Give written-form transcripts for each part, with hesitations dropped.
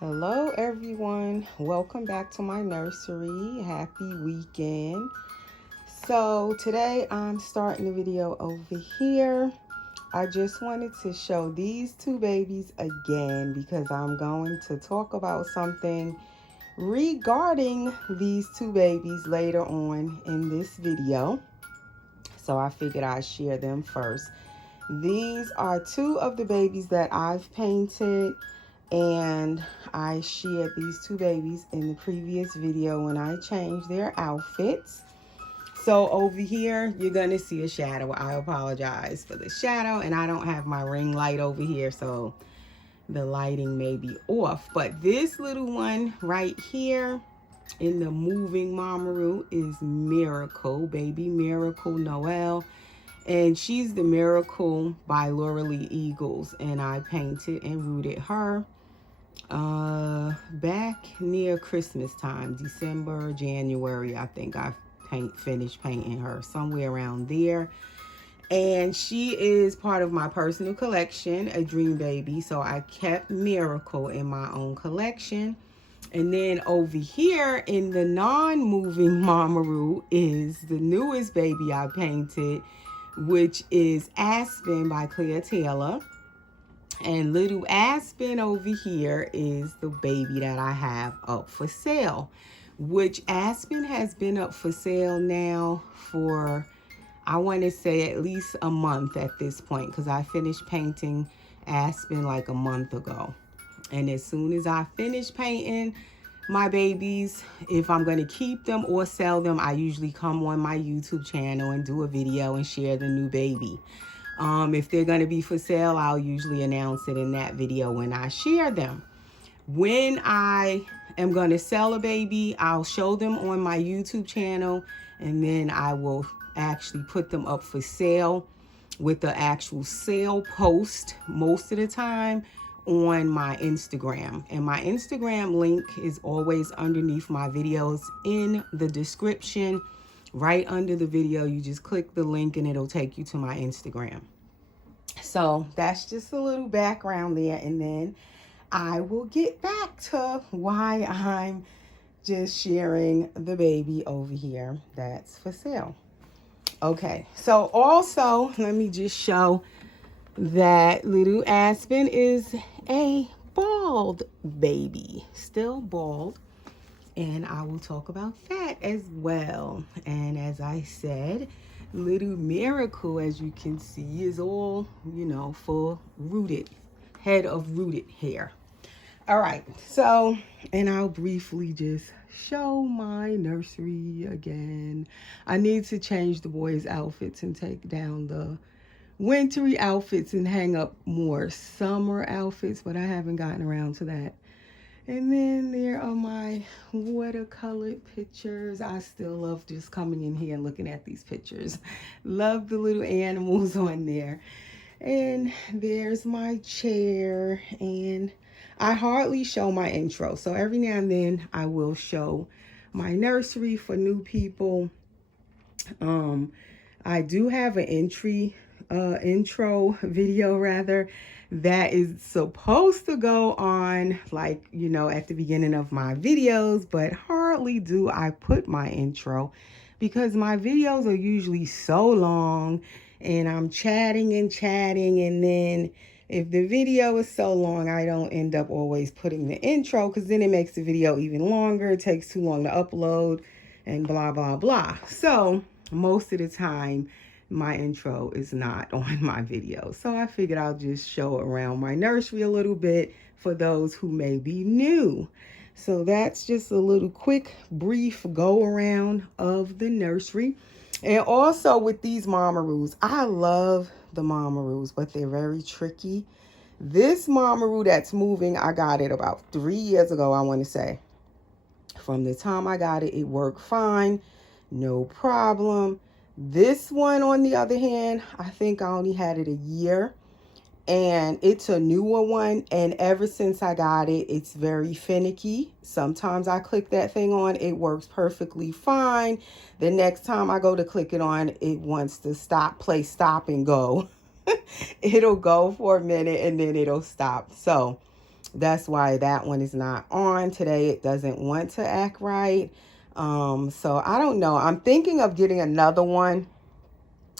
Hello everyone, welcome back to my nursery. Happy weekend. So today I'm starting the video over here. I just wanted to show these two babies again because I'm going to talk about something regarding these two babies later on in this video. So I figured I'd share them first. These are two of the babies that I've painted, and I shared these two babies in the previous video when I changed their outfits. So over here, you're going to see a shadow. I apologize for the shadow, and I don't have my ring light over here, so the lighting may be off. But this little one right here in the moving Mamaroo is Miracle, baby Miracle Noel. And she's the Miracle by Laura Lee Eagles, and I painted and rooted her back near Christmas time, December, January. I think I finished painting her somewhere around there. And she is part of my personal collection, a dream baby. So I kept Miracle in my own collection. And then over here in the non-moving Mamaroo is the newest baby I painted, which is Aspen by Claire Taylor. And little Aspen over here is the baby that I have up for sale, which Aspen has been up for sale now for, I want to say, at least a month at this point, because I finished painting Aspen like a month ago. And as soon as I finish painting my babies, if I'm going to keep them or sell them, I usually come on my YouTube channel and do a video and share the new baby. If they're going to be for sale, I'll usually announce it in that video when I share them. When I am going to sell a baby, I'll show them on my YouTube channel, and then I will actually put them up for sale with the actual sale post most of the time on my Instagram. And my Instagram link is always underneath my videos in the description. Right under the video, you just click the link and it'll take you to my Instagram. So that's just a little background there, and then I will get back to why I'm just sharing the baby over here that's for sale. Okay, so also let me just show that little Aspen is a bald baby, still bald. And I will talk about that as well. And as I said, little Miracle, as you can see, is all, full rooted, head of rooted hair. All right, so, and I'll briefly just show my nursery again. I need to change the boys' outfits and take down the wintry outfits and hang up more summer outfits, but I haven't gotten around to that. And then there are my watercolored pictures. I still love just coming in here and looking at these pictures. Love the little animals on there. And there's my chair. And I hardly show my intro. So every now and then I will show my nursery for new people. I do have an intro video rather, that is supposed to go on like, at the beginning of my videos, but hardly do I put my intro because my videos are usually so long and I'm chatting, and then if the video is so long, I don't end up always putting the intro because then it makes the video even longer. It takes too long to upload and blah, blah, blah. So most of the time, my intro is not on my video. So I figured I'll just show around my nursery a little bit for those who may be new. So that's just a little quick, brief go around of the nursery. And also with these Mamaroos, I love the Mamaroos, but they're very tricky. This Mamaroo that's moving, I got it about 3 years ago, I want to say. From the time I got it, it worked fine, no problem. This one, on the other hand, I think I only had it a year, and it's a newer one, and ever since I got it, it's very finicky. Sometimes I click that thing on, it works perfectly fine. The next time I go to click it on, it wants to play stop and go. It'll go for a minute and then it'll stop. So That's why that one is not on today. It doesn't want to act right. So I don't know. I'm thinking of getting another one,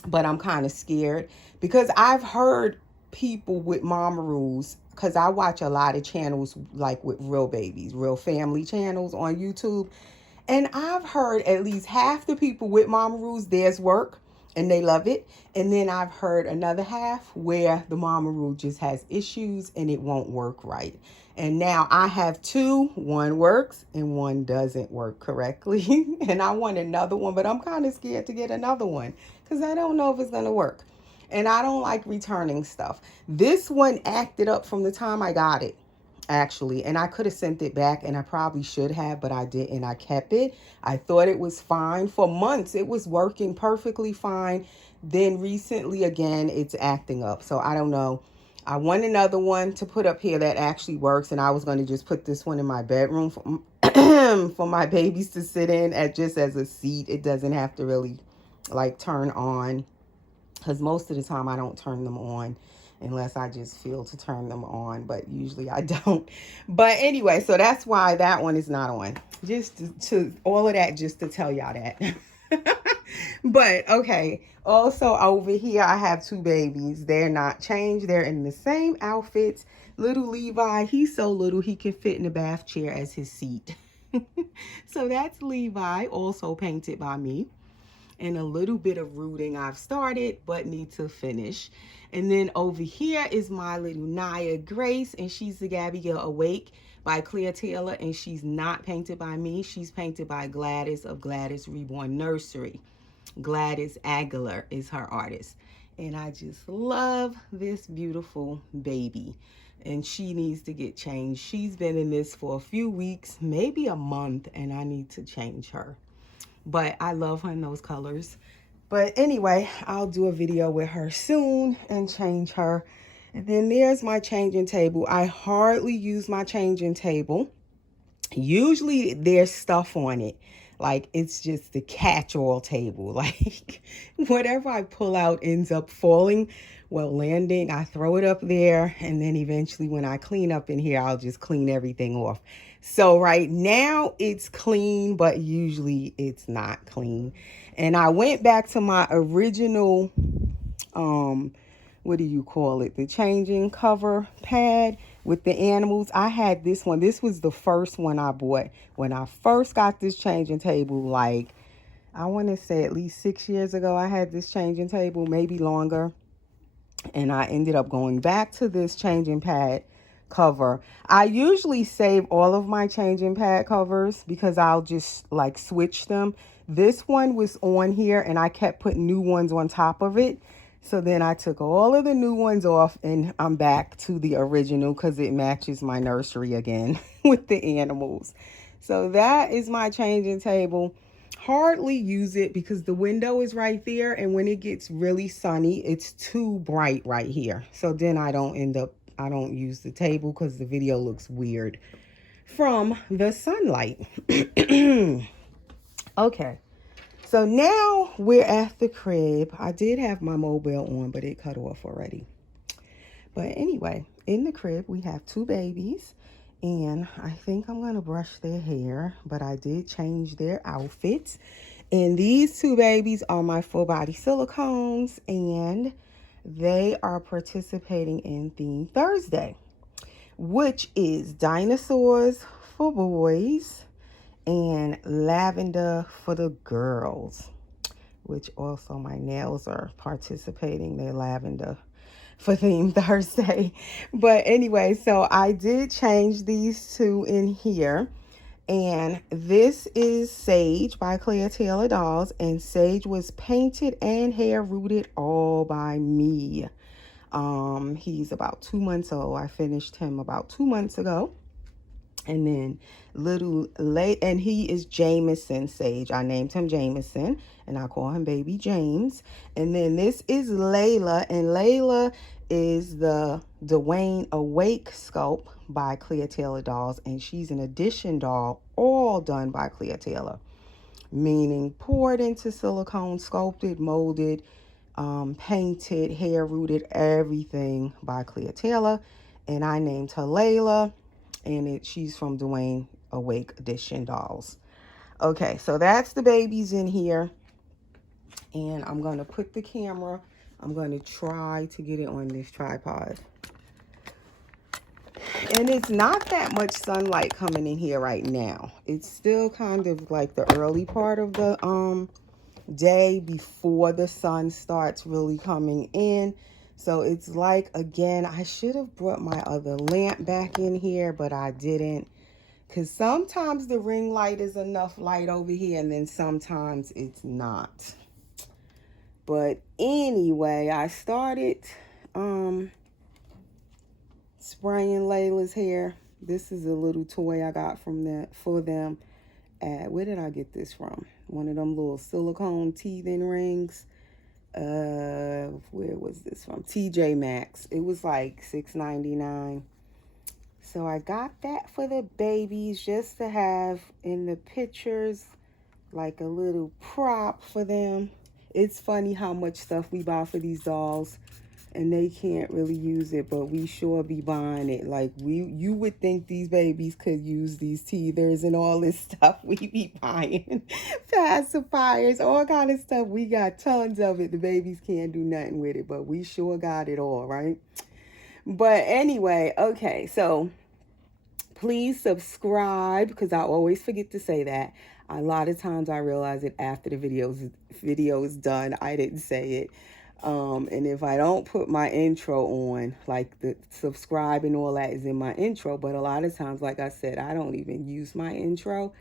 but I'm kind of scared because I've heard people with Mamaroos, because I watch a lot of channels like with real babies, real family channels on YouTube. And I've heard at least half the people with Mamaroos, theirs work and they love it. And then I've heard another half where the Mamaroo just has issues and it won't work right. And now I have two, one works and one doesn't work correctly. And I want another one, but I'm kind of scared to get another one because I don't know if it's going to work. And I don't like returning stuff. This one acted up from the time I got it, actually, and I could have sent it back, and I probably should have, but I didn't. I kept it. I thought it was fine for months. It was working perfectly fine. Then recently again it's acting up, so I don't know. I want another one to put up here that actually works, and I was going to just put this one in my bedroom for, for my babies to sit in at, just as a seat. It doesn't have to really like turn on, because most of the time I don't turn them on unless I just feel to turn them on, but usually I don't. But anyway, so that's why that one is not on. Just to all of that, just to tell y'all that. But okay, also over here I have two babies. They're not changed. They're in the same outfits. Little Levi, he's so little he can fit in the bath chair as his seat. So that's Levi, also painted by me. And a little bit of rooting I've started but need to finish. And then over here is my little Naya Grace, and she's the Gabrielle Awake by Claire Taylor, and she's not painted by me. She's painted by Gladys of Gladys Reborn Nursery. Gladys Aguilar is her artist. And I just love this beautiful baby. And she needs to get changed. She's been in this for a few weeks, maybe a month, and I need to change her. But I love her in those colors. But anyway, I'll do a video with her soon and change her. And then there's my changing table. I hardly use my changing table. Usually there's stuff on it. Like, it's just the catch-all table. Like, whatever I pull out ends up falling, well, landing. I throw it up there, and then eventually when I clean up in here, I'll just clean everything off. So right now it's clean, but usually it's not clean. And I went back to my original, what do you call it? The changing cover pad with the animals. I had this one. This was the first one I bought when I first got this changing table. Like, I want to say at least 6 years ago, I had this changing table, maybe longer. And I ended up going back to this changing pad cover. I usually save all of my changing pad covers because I'll just like switch them. This one was on here and I kept putting new ones on top of it. So then I took all of the new ones off and I'm back to the original because it matches my nursery again with the animals. So that is my changing table. Hardly use it because the window is right there, and when it gets really sunny, it's too bright right here. So then I don't use the table because the video looks weird from the sunlight. Okay, so now we're at the crib. I did have my mobile on, but it cut off already. But anyway, in the crib, we have two babies. And I think I'm going to brush their hair, but I did change their outfits. And these two babies are my full body silicones, and they are participating in Theme Thursday, which is dinosaurs for boys and lavender for the girls, which also my nails are participating. They're lavender for Theme Thursday. But anyway, so I did change these two in here. And this is Sage by Claire Taylor Dolls. And Sage was painted and hair rooted all by me. He's about 2 months old. I finished him about 2 months ago. And then and he is Jameson Sage. I named him Jameson, and I call him Baby James. And then this is Layla, and Layla is the Dwayne Awake sculpt by Claire Taylor Dolls, and she's an addition doll, all done by Claire Taylor, meaning poured into silicone, sculpted, molded, painted, hair rooted, everything by Claire Taylor. And I named her Layla. And she's from Dwayne Awake Edition Dolls. Okay, so that's the babies in here. And I'm going to put the camera, I'm going to try to get it on this tripod. And it's not that much sunlight coming in here right now. It's still kind of like the early part of the day before the sun starts really coming in. So it's like, again, I should have brought my other lamp back in here, but I didn't. Because sometimes the ring light is enough light over here, and then sometimes it's not. But anyway, I started spraying Layla's hair. This is a little toy I got for them. Where did I get this from? One of them little silicone teething rings. Where was this from? TJ Maxx. It was like $6.99. So I got that for the babies just to have in the pictures, like a little prop for them. It's funny how much stuff we buy for these dolls and they can't really use it, but we sure be buying it. Like you would think these babies could use these teethers and all this stuff we be buying. Pacifiers, all kind of stuff. We got tons of it. The babies can't do nothing with it, but we sure got it all, right? But anyway, okay, so please subscribe, because I always forget to say that. A lot of times I realize it after the video is done. I didn't say it. And if I don't put my intro on, like the subscribe and all that is in my intro, but a lot of times, like I said, I don't even use my intro.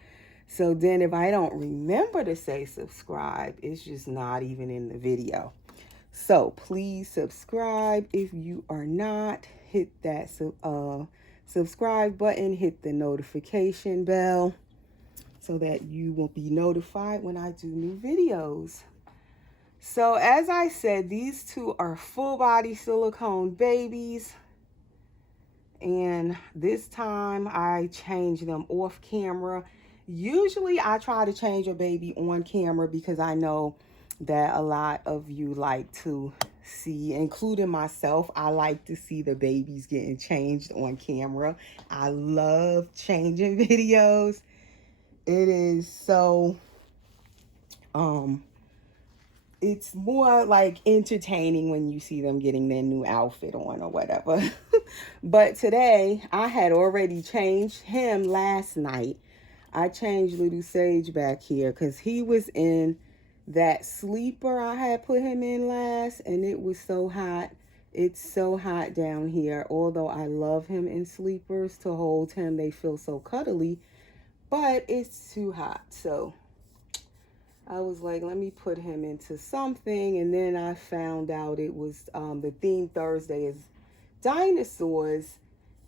So then if I don't remember to say subscribe, it's just not even in the video. So please subscribe. If you are not, hit that subscribe button, hit the notification bell so that you will be notified when I do new videos. So as I said, these two are full body silicone babies. And this time I changed them off camera. Usually I try to change a baby on camera because I know that a lot of you like to see, including myself, I like to see the babies getting changed on camera. I love changing videos. It is so, it's more like entertaining when you see them getting their new outfit on or whatever. But today I had already changed him last night. I changed little Sage back here because he was in that sleeper I had put him in last, and it was so hot. It's so hot down here. Although I love him in sleepers to hold him, they feel so cuddly, but it's too hot. So I was like, let me put him into something. And then I found out it was the theme Thursday is dinosaurs.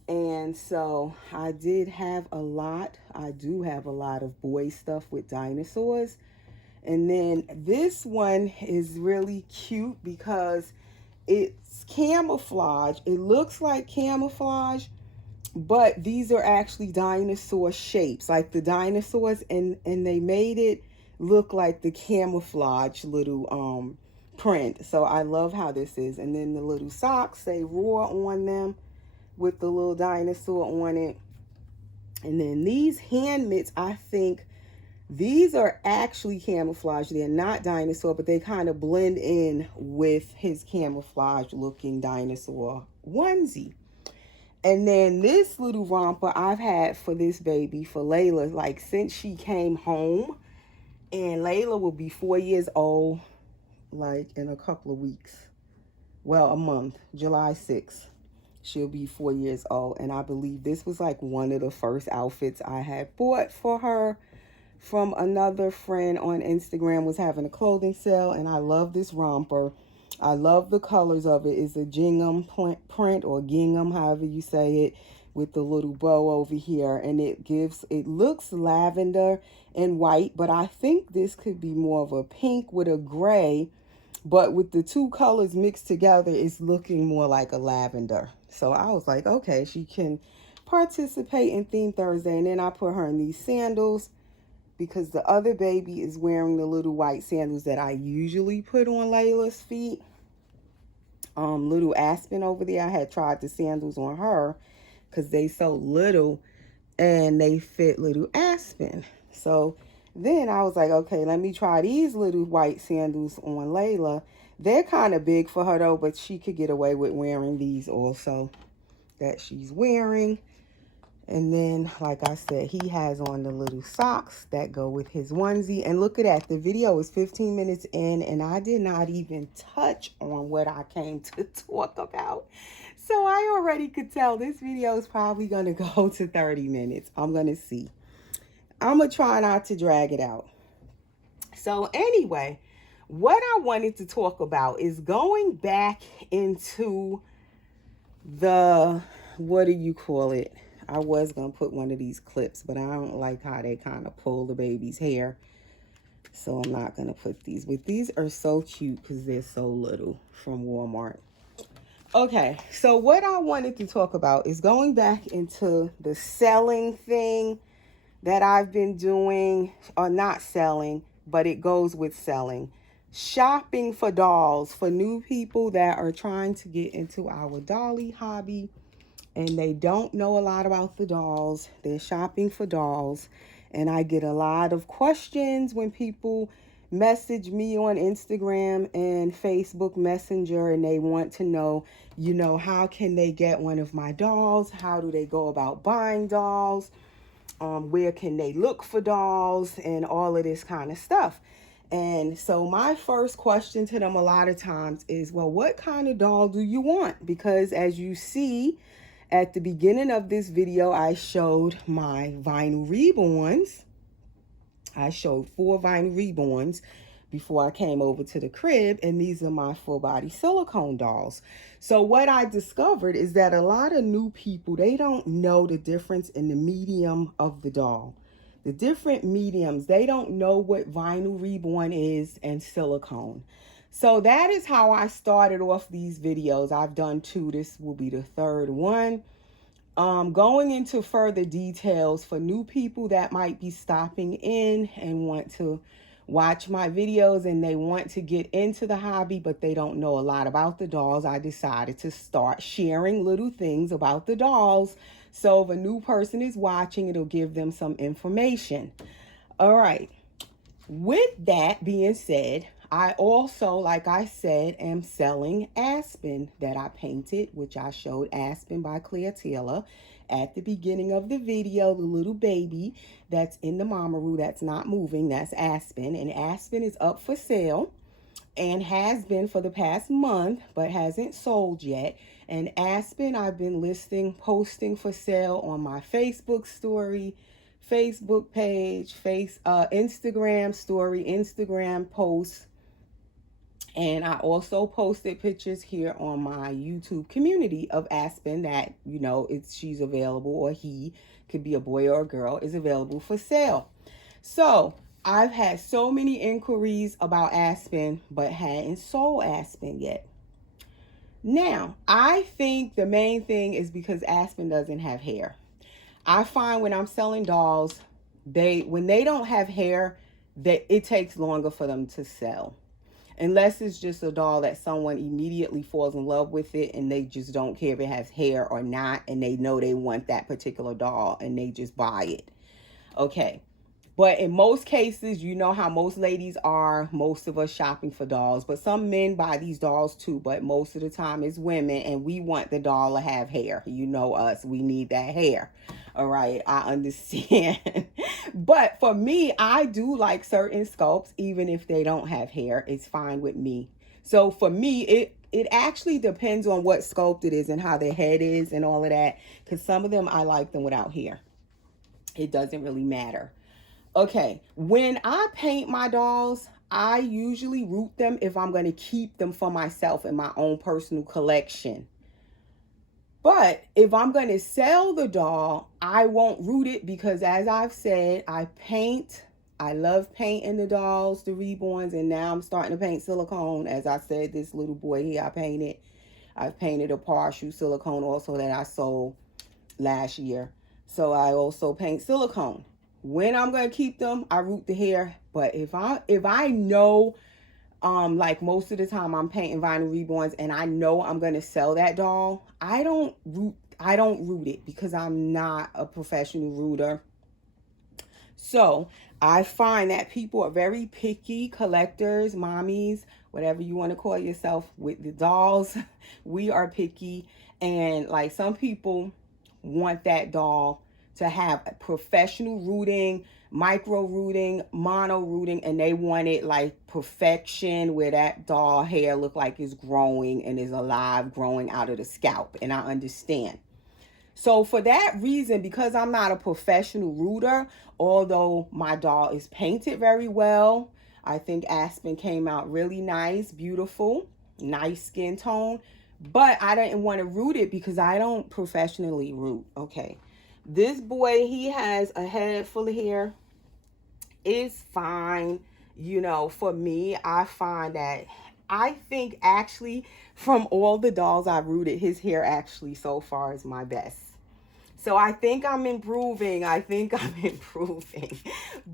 And so I did have a lot. I do have a lot of boy stuff with dinosaurs. And then this one is really cute because it's camouflage. It looks like camouflage, but these are actually dinosaur shapes, like the dinosaurs, and they made it look like the camouflage little print. So I love how this is. And then the little socks say Roar on them with the little dinosaur on it. And then these hand mitts, I think these are actually camouflage. They're not dinosaur, but they kind of blend in with his camouflage looking dinosaur onesie. And then this little romper I've had for this baby, for Layla, like since she came home. And Layla will be 4 years old, like in a couple of weeks. Well, a month, July 6th. She'll be 4 years old. And I believe this was like one of the first outfits I had bought for her from another friend on Instagram, was having a clothing sale. And I love this romper. I love the colors of it. It's a gingham print, or gingham, however you say it, with the little bow over here. And it looks lavender and white, but I think this could be more of a pink with a gray. But with the two colors mixed together, it's looking more like a lavender. So I was like, okay, she can participate in Theme Thursday. And then I put her in these sandals because the other baby is wearing the little white sandals that I usually put on Layla's feet. Little Aspen over there, I had tried the sandals on her because they so little and they fit little Aspen. So then I was like, okay, let me try these little white sandals on Layla. They're kind of big for her though, but she could get away with wearing these also that she's wearing. And then, like I said, he has on the little socks that go with his onesie. And look at that. The video is 15 minutes in, and I did not even touch on what I came to talk about. So I already could tell this video is probably going to go to 30 minutes. I'm going to see. I'm going to try not to drag it out. So anyway, what I wanted to talk about is going back into the, what do you call it? I was going to put one of these clips, but I don't like how they kind of pull the baby's hair. So I'm not going to put these. But these are so cute because they're so little from Walmart. Okay, so what I wanted to talk about is going back into the selling thing that I've been doing, or not selling, but it goes with selling. Shopping for dolls for new people that are trying to get into our dolly hobby and they don't know a lot about the dolls. They're shopping for dolls. And I get a lot of questions when people message me on Instagram and Facebook Messenger and they want to know, you know, how can they get one of my dolls? How do they go about buying dolls? Where can they look for dolls and all of this kind of stuff? And so my first question to them a lot of times is, well, what kind of doll do you want? Because as you see at the beginning of this video, I showed my vinyl reborns. I showed 4 vinyl reborns before I came over to the crib, and these are my full body silicone dolls. So what I discovered is that a lot of new people, they don't know the difference in the medium of the doll. The different mediums, they don't know what vinyl reborn is and silicone. So that is how I started off these videos. I've done 2. This will be the 3rd one. Going into further details for new people that might be stopping in and want to watch my videos and they want to get into the hobby, but they don't know a lot about the dolls. I decided to start sharing little things about the dolls. So if a new person is watching, it'll give them some information. All right. With that being said, I also, like I said, am selling Aspen that I painted, which I showed Aspen by Claire Taylor at the beginning of the video. The little baby that's in the Mamaroo that's not moving, that's Aspen. And Aspen is up for sale and has been for the past month, but hasn't sold yet. And Aspen, I've been posting for sale on my Facebook story, Facebook page, Instagram story, Instagram posts. And I also posted pictures here on my YouTube community of Aspen that, you know, she's available, or he, could be a boy or a girl, is available for sale. So I've had so many inquiries about Aspen, but hadn't sold Aspen yet. Now, I think the main thing is because Aspen doesn't have hair. I find when I'm selling dolls, when they don't have hair, it takes longer for them to sell. Unless it's just a doll that someone immediately falls in love with it and they just don't care if it has hair or not, and they know they want that particular doll and they just buy it. Okay. But in most cases, you know how most ladies are, most of us shopping for dolls, but some men buy these dolls too, but most of the time it's women, and we want the doll to have hair. You know us, we need that hair. All right, I understand. But for me, I do like certain sculpts, even if they don't have hair, it's fine with me. So for me, it actually depends on what sculpt it is and how their head is and all of that, because some of them, I like them without hair. It doesn't really matter. Okay, when I paint my dolls, I usually root them if I'm going to keep them for myself in my own personal collection. But if I'm going to sell the doll, I won't root it because, as I've said, I love painting the dolls, the reborns, and now I'm starting to paint silicone. As I said, this little boy here I've painted a partial silicone also that I sold last year. So I also paint silicone. When I'm going to keep them, I root the hair. But if I know, like most of the time I'm painting vinyl reborns and I know I'm going to sell that doll, I don't root I don't root it because I'm not a professional rooter. So I find that people are very picky collectors, mommies, whatever you want to call yourself with the dolls. We are picky. And like some people want that doll to have professional rooting, micro rooting, mono rooting, and they want it like perfection where that doll hair look like it's growing and is alive growing out of the scalp. And I understand. So for that reason, because I'm not a professional rooter, although my doll is painted very well, I think Aspen came out really nice, beautiful, nice skin tone, but I didn't want to root it because I don't professionally root. Okay. This boy, he has a head full of hair. It's fine. You know, for me, I find that I think actually from all the dolls I've rooted, his hair actually so far is my best. So I think I'm improving.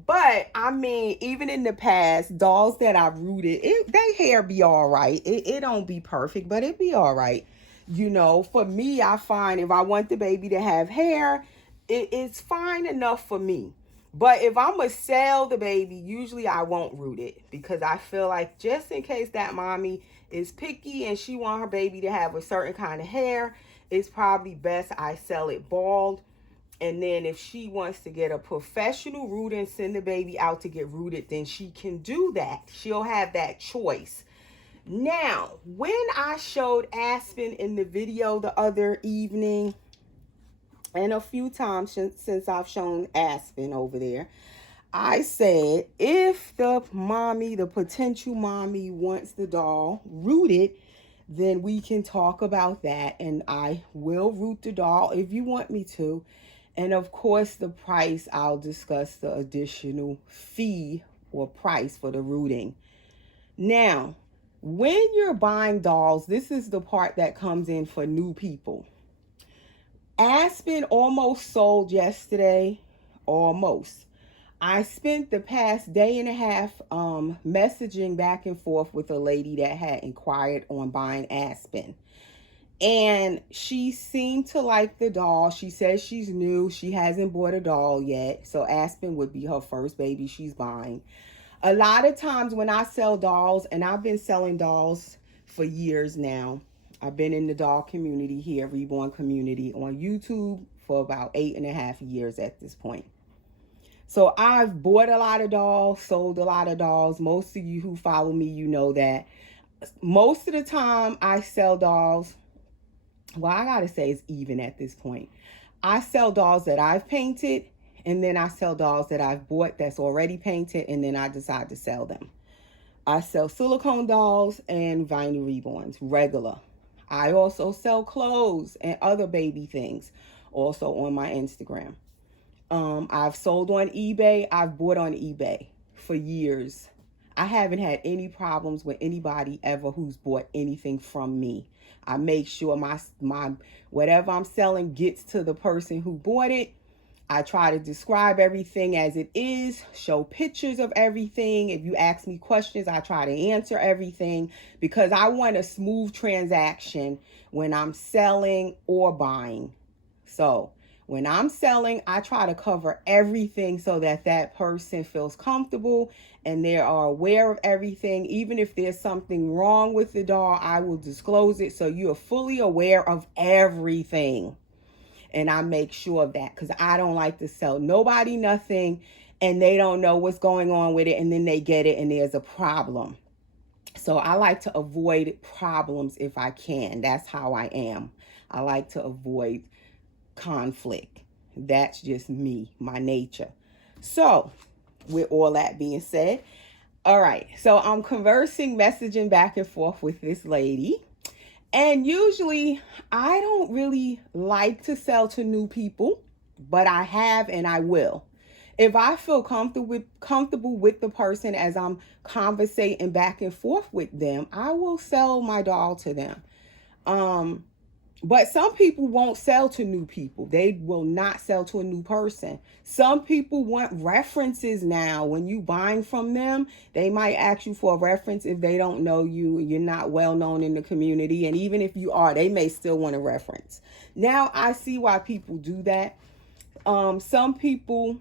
But I mean, even in the past, dolls that I've rooted, they hair be all right. It don't be perfect, but it be all right. You know, for me, I find if I want the baby to have hair, it's fine enough for me. But if I'm going to sell the baby, usually I won't root it because I feel like just in case that mommy is picky and she want her baby to have a certain kind of hair, it's probably best I sell it bald. And then if she wants to get a professional rooter and send the baby out to get rooted, then she can do that. She'll have that choice. Now, when I showed Aspen in the video the other evening, and a few times since I've shown Aspen over there, I said if the potential mommy wants the doll rooted, then we can talk about that, and I will root the doll if you want me to. And of course, the price, I'll discuss the additional fee or price for the rooting. Now, when you're buying dolls, this is the part that comes in for new people. Aspen almost sold yesterday, almost. I spent the past day and a half messaging back and forth with a lady that had inquired on buying Aspen. And she seemed to like the doll. She says she's new. She hasn't bought a doll yet. So Aspen would be her first baby she's buying. A lot of times when I sell dolls, and I've been selling dolls for years now. I've been in the doll community here, reborn community on YouTube for about 8.5 years at this point. So I've bought a lot of dolls, sold a lot of dolls. Most of you who follow me, you know that. Most of the time I sell dolls, well, I gotta say it's even at this point. I sell dolls that I've painted, and then I sell dolls that I've bought that's already painted, and then I decide to sell them. I sell silicone dolls and vinyl reborns, regular. I also sell clothes and other baby things, also on my Instagram. I've sold on eBay. I've bought on eBay for years. I haven't had any problems with anybody ever who's bought anything from me. I make sure my whatever I'm selling gets to the person who bought it. I try to describe everything as it is, show pictures of everything. If you ask me questions, I try to answer everything because I want a smooth transaction when I'm selling or buying. So when I'm selling, I try to cover everything so that that person feels comfortable and they are aware of everything. Even if there's something wrong with the doll, I will disclose it so you are fully aware of everything. And I make sure of that because I don't like to sell nobody nothing and they don't know what's going on with it and then they get it and there's a problem. So I like to avoid problems if I can. That's how I am. I like to avoid conflict. That's just me, my nature. So with all that being said, all right, so I'm messaging back and forth with this lady. And usually I don't really like to sell to new people, but I have and I will. If I feel comfortable with the person as I'm conversating back and forth with them, I will sell my doll to them. But some people won't sell to new people. They will not sell to a new person. Some people want references now. When you buying from them, they might ask you for a reference if they don't know you, you're not well known in the community. And even if you are, they may still want a reference. Now I see why people do that. Some people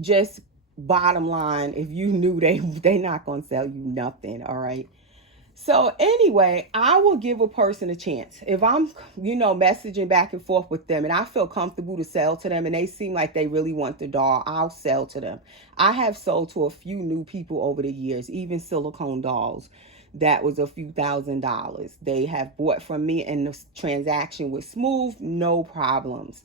just, bottom line, if you knew, they not gonna sell you nothing. All right. So anyway, I will give a person a chance. If I'm, messaging back and forth with them and I feel comfortable to sell to them and they seem like they really want the doll, I'll sell to them. I have sold to a few new people over the years, even silicone dolls. That was a few $1,000s. They have bought from me and the transaction was smooth, no problems.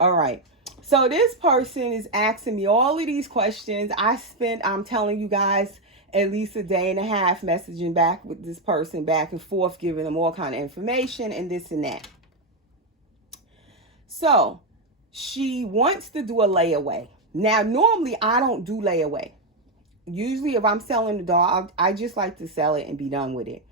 All right. So this person is asking me all of these questions. I'm telling you guys, at least a day and a half messaging back with this person, back and forth, giving them all kind of information and this and that. So she wants to do a layaway. Now, normally I don't do layaway. Usually if I'm selling the doll, I just like to sell it and be done with it.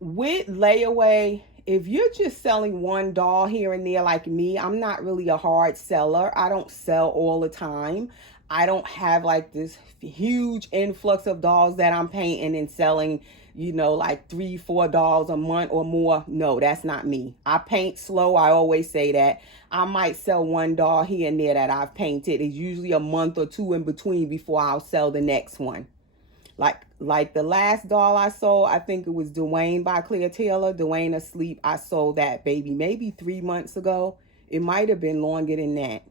With layaway, if you're just selling one doll here and there like me, I'm not really a hard seller. I don't sell all the time. I don't have like this huge influx of dolls that I'm painting and selling, like 3-4 dolls a month or more. No, that's not me. I paint slow. I always say that. I might sell one doll here and there that I've painted. It's usually a month or two in between before I'll sell the next one. Like the last doll I sold, I think it was Dwayne by Claire Taylor, Dwayne Asleep. I sold that baby maybe 3 months ago. It might have been longer than that.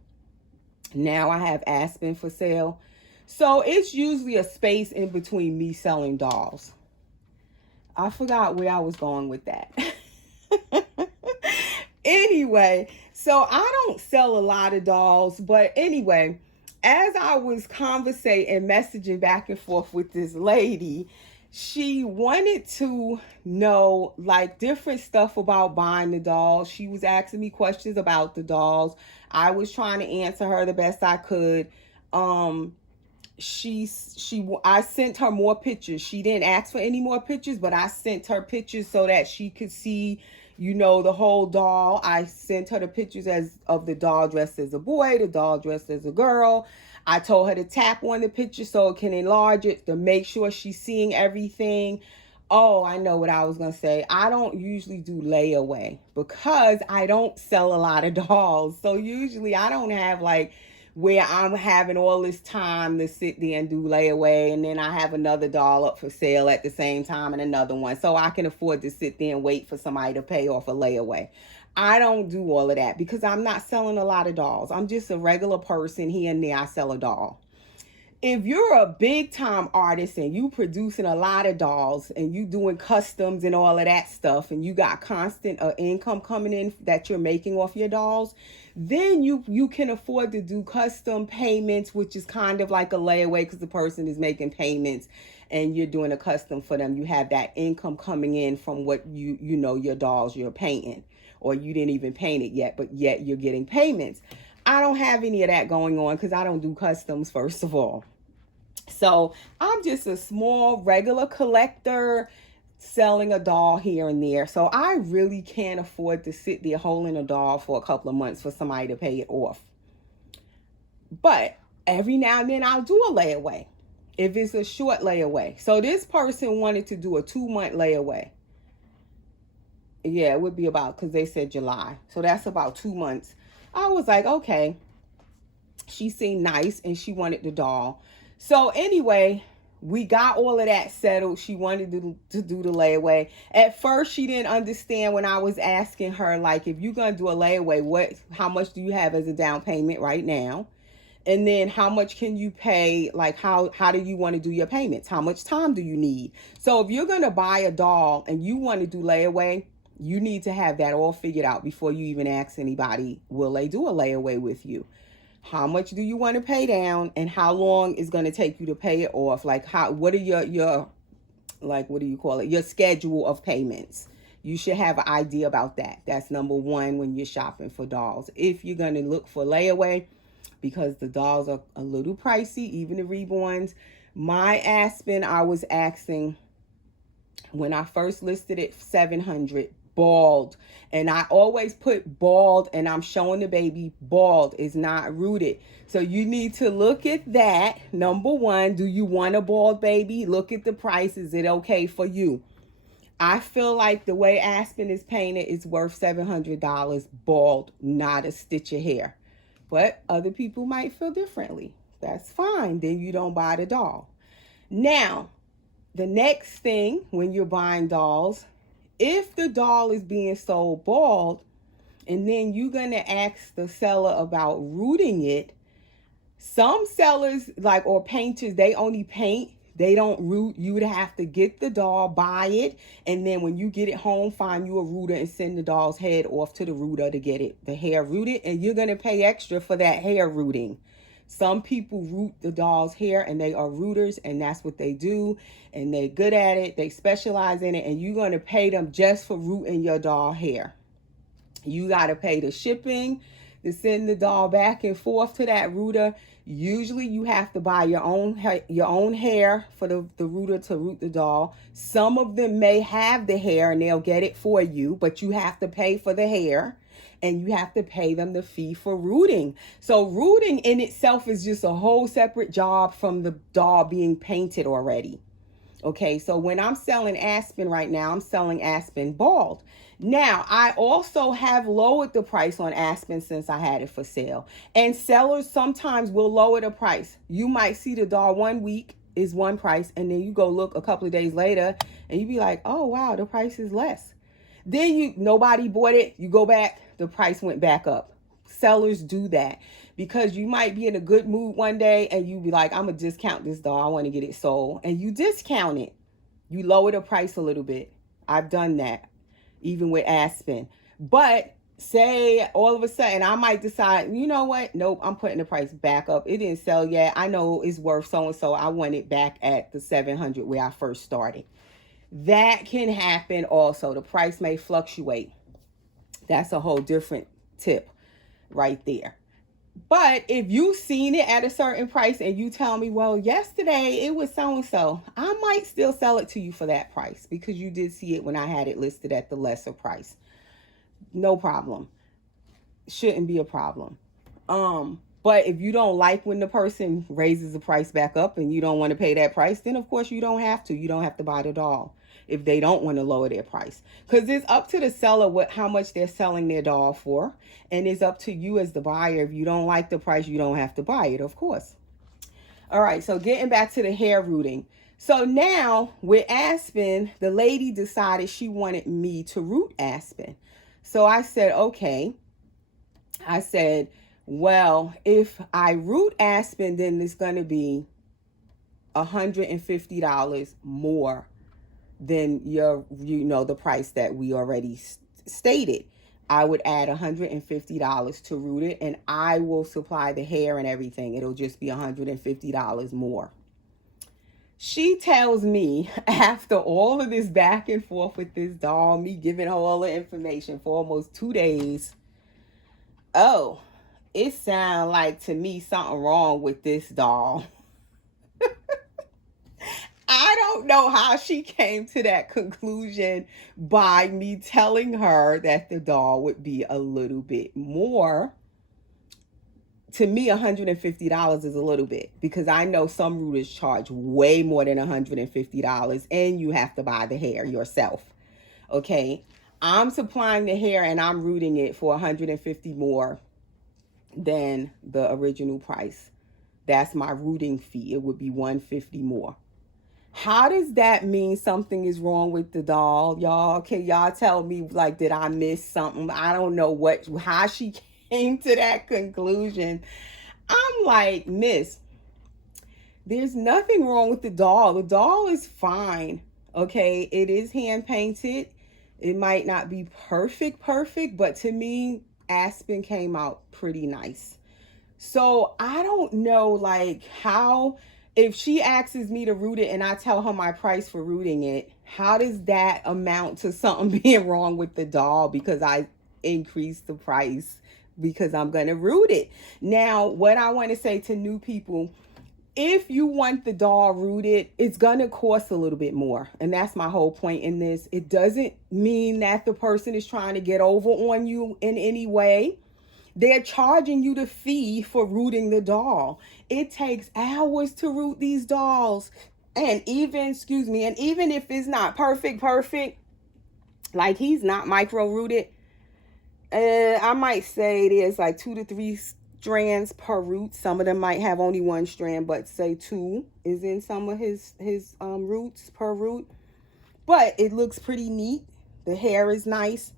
Now I have Aspen for sale. So it's usually a space in between me selling dolls. I forgot where I was going with that. Anyway, so I don't sell a lot of dolls, but anyway, as I was conversating and messaging back and forth with this lady, she wanted to know like different stuff about buying the dolls. She was asking me questions about the dolls. I was trying to answer her the best I could. I sent her more pictures. She didn't ask for any more pictures, but I sent her pictures so that she could see, the whole doll. I sent her the pictures of the doll dressed as a boy, the doll dressed as a girl. I told her to tap on the picture so it can enlarge it to make sure she's seeing everything. Oh, I know what I was going to say. I don't usually do layaway because I don't sell a lot of dolls. So usually I don't have like where I'm having all this time to sit there and do layaway, and then I have another doll up for sale at the same time and another one. So I can afford to sit there and wait for somebody to pay off a layaway. I don't do all of that because I'm not selling a lot of dolls. I'm just a regular person. Here and there I sell a doll. If you're a big time artist and you producing a lot of dolls and you doing customs and all of that stuff and you got constant income coming in that you're making off your dolls, then you can afford to do custom payments, which is kind of like a layaway because the person is making payments and you're doing a custom for them. You have that income coming in from what your dolls you're painting, or you didn't even paint it yet, but yet you're getting payments. I don't have any of that going on because I don't do customs, first of all. So I'm just a small regular collector selling a doll here and there. So I really can't afford to sit there holding a doll for a couple of months for somebody to pay it off. But every now and then I'll do a layaway if it's a short layaway. So this person wanted to do a 2-month layaway. Yeah, it would be about, because they said July. So that's about 2 months. I was like, okay. She seemed nice and she wanted the doll. So anyway, we got all of that settled. She wanted to do the layaway. At first, she didn't understand when I was asking her, like, if you're going to do a layaway, how much do you have as a down payment right now? And then how much can you pay? Like, how do you want to do your payments? How much time do you need? So if you're going to buy a doll and you want to do layaway, you need to have that all figured out before you even ask anybody, will they do a layaway with you? How much do you want to pay down and how long is going to take you to pay it off? Like what are your like, what do you call it? Your schedule of payments. You should have an idea about that. That's number one when you're shopping for dolls. If you're going to look for layaway, because the dolls are a little pricey, even the reborns. My Aspen, I was asking when I first listed it, $700. bald. And I always put bald, and I'm showing the baby bald is not rooted. So you need to look at that. Number one, do you want a bald baby? Look at the price. Is it okay for you? I feel like the way Aspen is painted is worth $700 bald, not a stitch of hair. But other people might feel differently. That's fine. Then you don't buy the doll. Now, the next thing when you're buying dolls, if the doll is being sold bald, and then you're going to ask the seller about rooting it, some sellers or painters, they only paint, they don't root. You would have to get the doll, buy it, and then when you get it home, find you a rooter and send the doll's head off to the rooter to get the hair rooted, and you're going to pay extra for that hair rooting. Some people root the doll's hair, and they are rooters, and that's what they do, and they're good at it. They specialize in it, and you're going to pay them just for rooting your doll hair. You got to pay the shipping to send the doll back and forth to that rooter. Usually you have to buy your own hair for the rooter to root the doll. Some of them may have the hair and they'll get it for you, but you have to pay for the hair, and you have to pay them the fee for rooting. So rooting in itself is just a whole separate job from the doll being painted already. Okay, so when I'm selling Aspen right now, I'm selling Aspen bald. Now, I also have lowered the price on Aspen since I had it for sale. And sellers sometimes will lower the price. You might see the doll 1 week is one price, and then you go look a couple of days later, and you be like, oh, wow, the price is less. Then nobody bought it. You go back, the price went back up. Sellers do that because you might be in a good mood one day, and you be like, I'm going to discount this doll. I want to get it sold. And you discount it. You lower the price a little bit. I've done that, even with Aspen. But say all of a sudden I might decide, you know what? Nope, I'm putting the price back up. It didn't sell yet. I know it's worth so-and-so. I want it back at the $700 where I first started. That can happen also. The price may fluctuate. That's a whole different tip right there. But if you've seen it at a certain price and you tell me, well, yesterday it was so-and-so, I might still sell it to you for that price because you did see it when I had it listed at the lesser price. No problem. Shouldn't be a problem. But if you don't like when the person raises the price back up and you don't want to pay that price, then of course you don't have to. You don't have to buy the doll if they don't want to lower their price. Because it's up to the seller how much they're selling their doll for. And it's up to you as the buyer. If you don't like the price, you don't have to buy it, of course. All right, so getting back to the hair rooting. So now with Aspen, the lady decided she wanted me to root Aspen. So I said, okay. I said, well, if I root Aspen, then it's going to be $150 more than the price that we already stated. I would add $150 to root it, and I will supply the hair and everything. It'll just be $150 more. She tells me, after all of this back and forth with this doll, me giving her all the information for almost 2 days, oh, it sounds like to me something wrong with this doll. I don't know how she came to that conclusion by me telling her that the doll would be a little bit more. To me, $150 is a little bit because I know some rooters charge way more than $150 and you have to buy the hair yourself. Okay, I'm supplying the hair and I'm rooting it for $150 more than the original price. That's my rooting fee. It would be $150 more. How does that mean something is wrong with the doll, y'all? Can y'all tell me, did I miss something? I don't know how she came to that conclusion. I'm like, miss, there's nothing wrong with the doll. The doll is fine. Okay, it is hand painted. It might not be perfect, but to me, Aspen came out pretty nice. So I don't know how, if she asks me to root it and I tell her my price for rooting it, how does that amount to something being wrong with the doll because I increased the price because I'm going to root it? Now, what I want to say to new people, If you want the doll rooted, it's going to cost a little bit more. And that's my whole point in this. It doesn't mean that the person is trying to get over on you in any way. They're charging you the fee for rooting the doll. It takes hours to root these dolls. And even, excuse me, and even if it's not perfect, like he's not micro rooted, I might say there's like 2 to 3 strands per root. Some of them might have only 1 strand, but say 2 is in some of his roots per root. But it looks pretty neat. The hair is nice.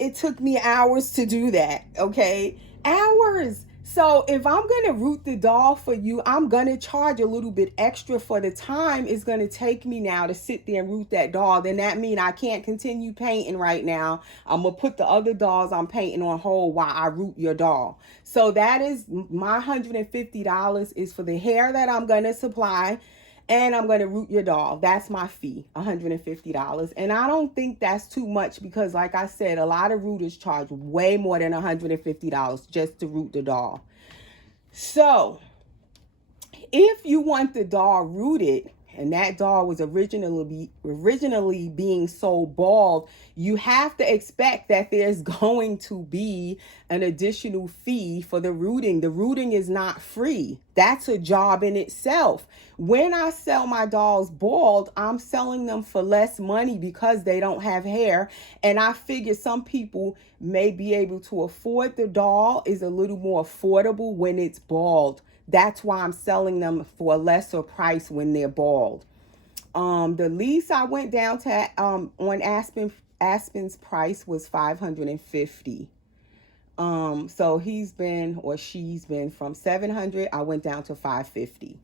It took me hours to do that, okay? Hours. So if I'm going to root the doll for you, I'm going to charge a little bit extra for the time it's going to take me now to sit there and root that doll. Then that means I can't continue painting right now. I'm going to put the other dolls I'm painting on hold while I root your doll. So that is my $150 is for the hair that I'm going to supply. And I'm going to root your doll. That's my fee, $150. And I don't think that's too much because, like I said, a lot of rooters charge way more than $150 just to root the doll. So, if you want the doll rooted, and that doll was originally being sold bald, you have to expect that there's going to be an additional fee for the rooting. The rooting is not free. That's a job in itself. When I sell my dolls bald, I'm selling them for less money because they don't have hair. And I figure some people may be able to afford the doll is a little more affordable when it's bald. That's why I'm selling them for a lesser price when they're bald. The least I went down to on Aspen's price was $550. So he's been or she's been from $700. I went down to $550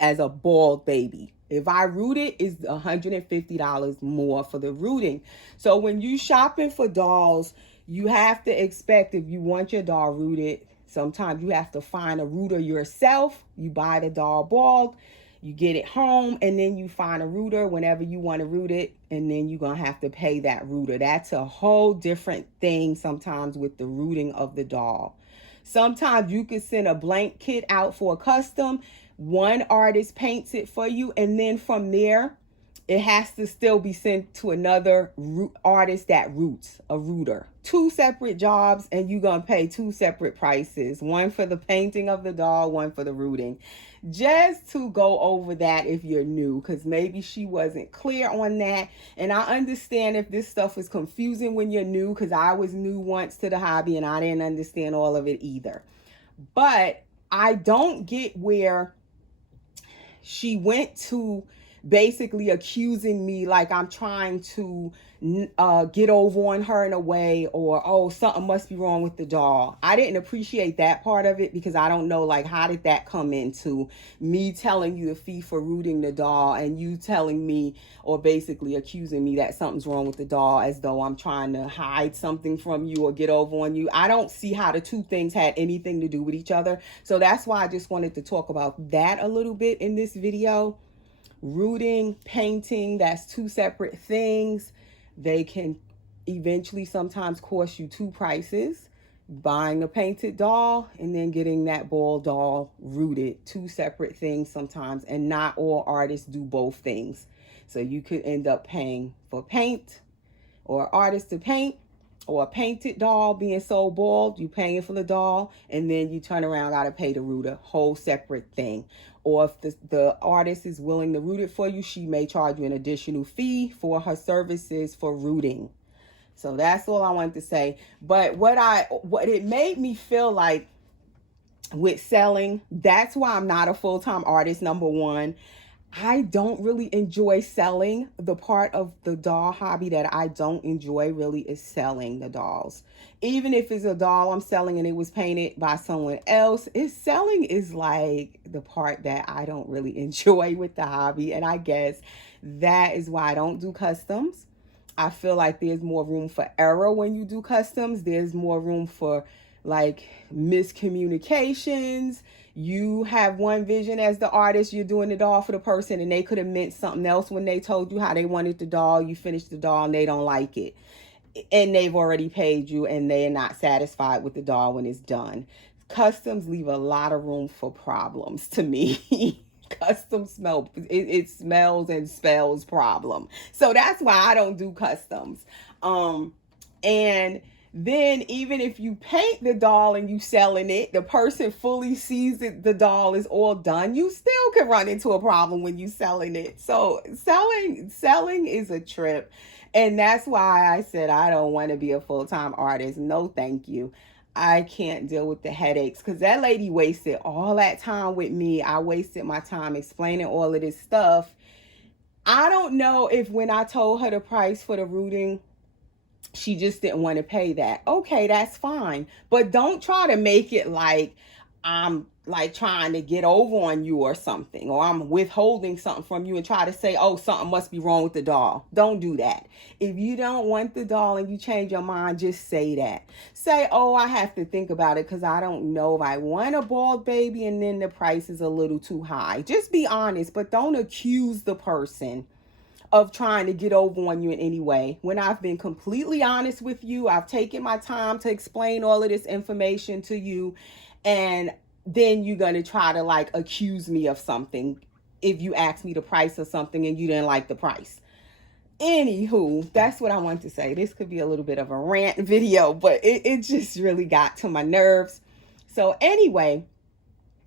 as a bald baby. If I root it, it's $150 more for the rooting. So when you shopping for dolls, you have to expect if you want your doll rooted, sometimes you have to find a rooter yourself. You buy the doll bald, you get it home, and then you find a rooter whenever you want to root it, and then you're going to have to pay that rooter. That's a whole different thing sometimes with the rooting of the doll. Sometimes you can send a blank kit out for a custom. One artist paints it for you, and then from there, it has to still be sent to another artist that roots, a rooter. 2 separate jobs, and you're going to pay 2 separate prices. One for the painting of the doll, one for the rooting. Just to go over that if you're new, because maybe she wasn't clear on that. And I understand if this stuff is confusing when you're new, because I was new once to the hobby and I didn't understand all of it either. But I don't get where she went to basically accusing me like I'm trying to get over on her in a way, or oh, something must be wrong with the doll. I didn't appreciate that part of it because I don't know, like, how did that come into me telling you the fee for rooting the doll and you telling me or basically accusing me that something's wrong with the doll as though I'm trying to hide something from you or get over on you. I don't see how the two things had anything to do with each other. So that's why I just wanted to talk about that a little bit in this video. Rooting, painting, that's 2 separate things. They can eventually sometimes cost you 2 prices. Buying a painted doll and then getting that bald doll rooted. 2 separate things sometimes, and not all artists do both things. So you could end up paying for paint or artist to paint, or a painted doll being sold bald, you paying for the doll, and then you turn around, gotta pay the rooter, whole separate thing. Or if the artist is willing to root it for you, she may charge you an additional fee for her services for rooting. So that's all I wanted to say. But what it made me feel like with selling, that's why I'm not a full-time artist, number one. I don't really enjoy selling. The part of the doll hobby that I don't enjoy really is selling the dolls. Even if it's a doll I'm selling and it was painted by someone else, selling is like the part that I don't really enjoy with the hobby. And I guess that is why I don't do customs. I feel like there's more room for error when you do customs. There's more room for like miscommunications. You have one vision as the artist, you're doing the doll for the person, and they could have meant something else when they told you how they wanted the doll. You finish the doll and they don't like it, and they've already paid you and they are not satisfied with the doll when it's done. customs leave a lot of room for problems to me. Custom smell, it smells and spells problem. So that's why I don't do customs. And then even if you paint the doll and you selling it, the person fully sees it, the doll is all done, you still can run into a problem when you selling it. So selling is a trip. And that's why I said I don't want to be a full-time artist. No, thank you. I can't deal with the headaches, because that lady wasted all that time with me. I wasted my time explaining all of this stuff. I don't know if when I told her the price for the rooting, she just didn't want to pay that. Okay, that's fine. But don't try to make it like I'm like trying to get over on you or something, or I'm withholding something from you and try to say, oh, something must be wrong with the doll. Don't do that. If you don't want the doll and you change your mind, just say that. Say, oh, I have to think about it because I don't know if I want a bald baby and then the price is a little too high. Just be honest, but don't accuse the person of trying to get over on you in any way. When I've been completely honest with you, I've taken my time to explain all of this information to you, and then you're going to try to like accuse me of something if you ask me the price of something and you didn't like the price. Anywho, that's what I want to say. This could be a little bit of a rant video, but it just really got to my nerves. So anyway,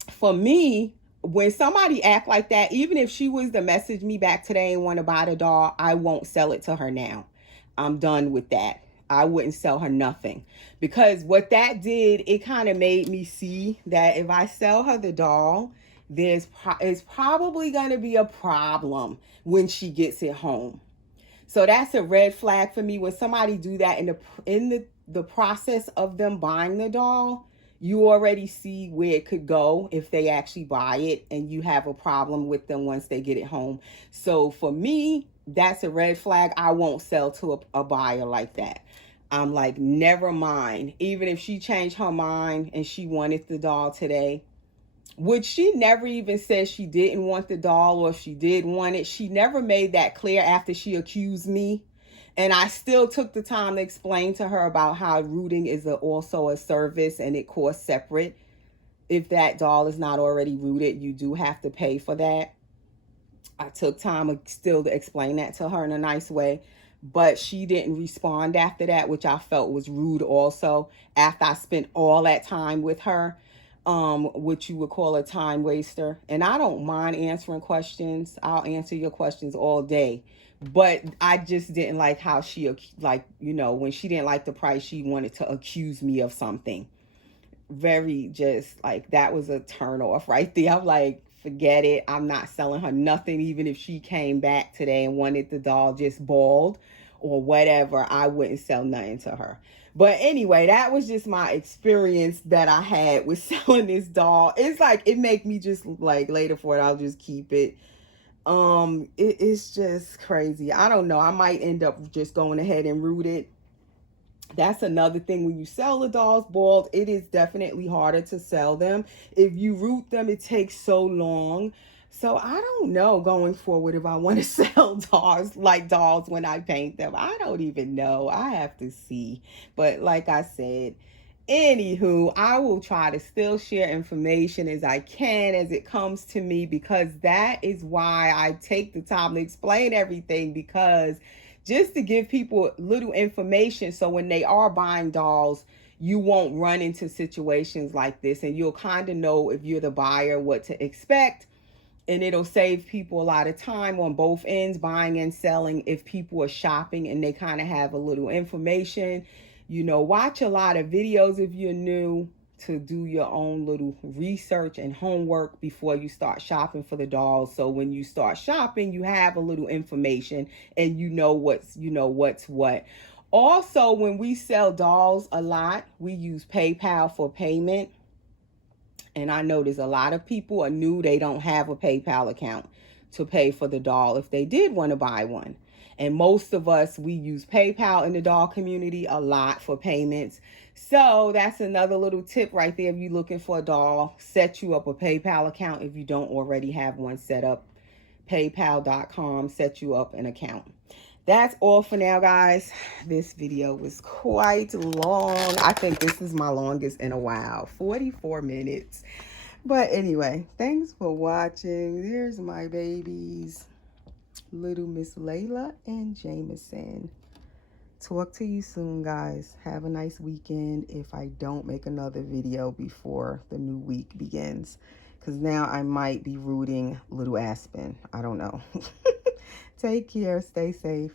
for me, when somebody act like that, even if she was to message me back today and want to buy the doll, I won't sell it to her now. I'm done with that. I wouldn't sell her nothing, because what that did, it kind of made me see that if I sell her the doll, it's probably going to be a problem when she gets it home. So that's a red flag for me. When somebody do that in the process of them buying the doll, you already see where it could go if they actually buy it, and you have a problem with them once they get it home. So for me, that's a red flag. I won't sell to a buyer like that. I'm like, never mind. Even if she changed her mind and she wanted the doll today, which she never even said she didn't want the doll, or if she did want it, she never made that clear after she accused me. And I still took the time to explain to her about how rooting is also a service and it costs separate. If that doll is not already rooted, you do have to pay for that. I took time still to explain that to her in a nice way. But she didn't respond after that, which I felt was rude also, after I spent all that time with her, which you would call a time waster. And I don't mind answering questions. I'll answer your questions all day. But I just didn't like how she, like, you know, when she didn't like the price, she wanted to accuse me of something. Very just like, that was a turn off right there. I'm like, forget it. I'm not selling her nothing. Even if she came back today and wanted the doll just bald or whatever, I wouldn't sell nothing to her. But anyway, that was just my experience that I had with selling this doll. It's like, it make me just like, later for it, I'll just keep it. It's just crazy. I don't know. I might end up just going ahead and root it. That's another thing. When you sell the dolls bald, it is definitely harder to sell them. If you root them, it takes so long. So I don't know going forward if I want to sell dolls when I paint them. I don't even know. I have to see. But like I said, anywho, I will try to still share information as I can as it comes to me, because that is why I take the time to explain everything, because just to give people little information so when they are buying dolls, you won't run into situations like this, and you'll kind of know, if you're the buyer, what to expect. And it'll save people a lot of time on both ends, buying and selling, if people are shopping and they kind of have a little information. You know, watch a lot of videos if you're new, to do your own little research and homework before you start shopping for the dolls. So when you start shopping, you have a little information and you know what's what. Also, when we sell dolls a lot, we use PayPal for payment. And I notice a lot of people are new. They don't have a PayPal account to pay for the doll if they did want to buy one. And most of us, we use PayPal in the doll community a lot for payments. So that's another little tip right there. If you're looking for a doll, set you up a PayPal account if you don't already have one set up. PayPal.com, set you up an account. That's all for now, guys. This video was quite long. I think this is my longest in a while, 44 minutes. But anyway, thanks for watching. There's my babies, little Miss Layla and Jameson. Talk to you soon, guys. Have a nice weekend if I don't make another video before the new week begins. Because now I might be rooting little Aspen. I don't know. Take care. Stay safe.